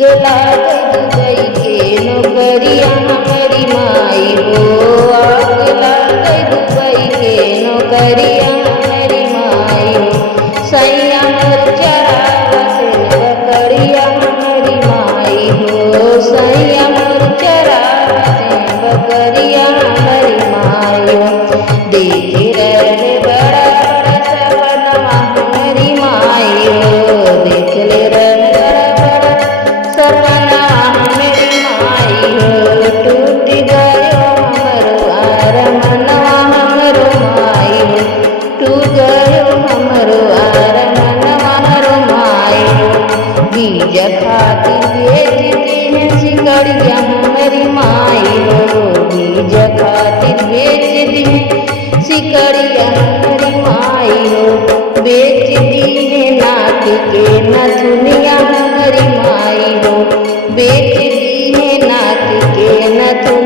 गेला दुबई के नौकरिया हमारी माई हो, आग लाग दुबई के नौकरिया हमारी माई हो। सैया मोर चरावत बकरिया हमारी माई हो, सैया मोर चरावत बकरिया हमारी माई हो। देखी रहे बड़ा बड़ा सपनवा हमारी माई हो, देख ले रहे बड़ा बड़ा सपना हमारी माई हो। टूट गयो हमरो अरमनवा हमरो माई हो, टूट गयो हमरो अरमनवा हमरो माई हो। बीज खातिर बेच दी सिकड़िया हमारी माई हो, बीज खातिर बेच दी सिकड़िया हमारी माई हो। बेच दी नाक के नथुनिया हमारी माई हो, बेच दी नाक के नथुनिया।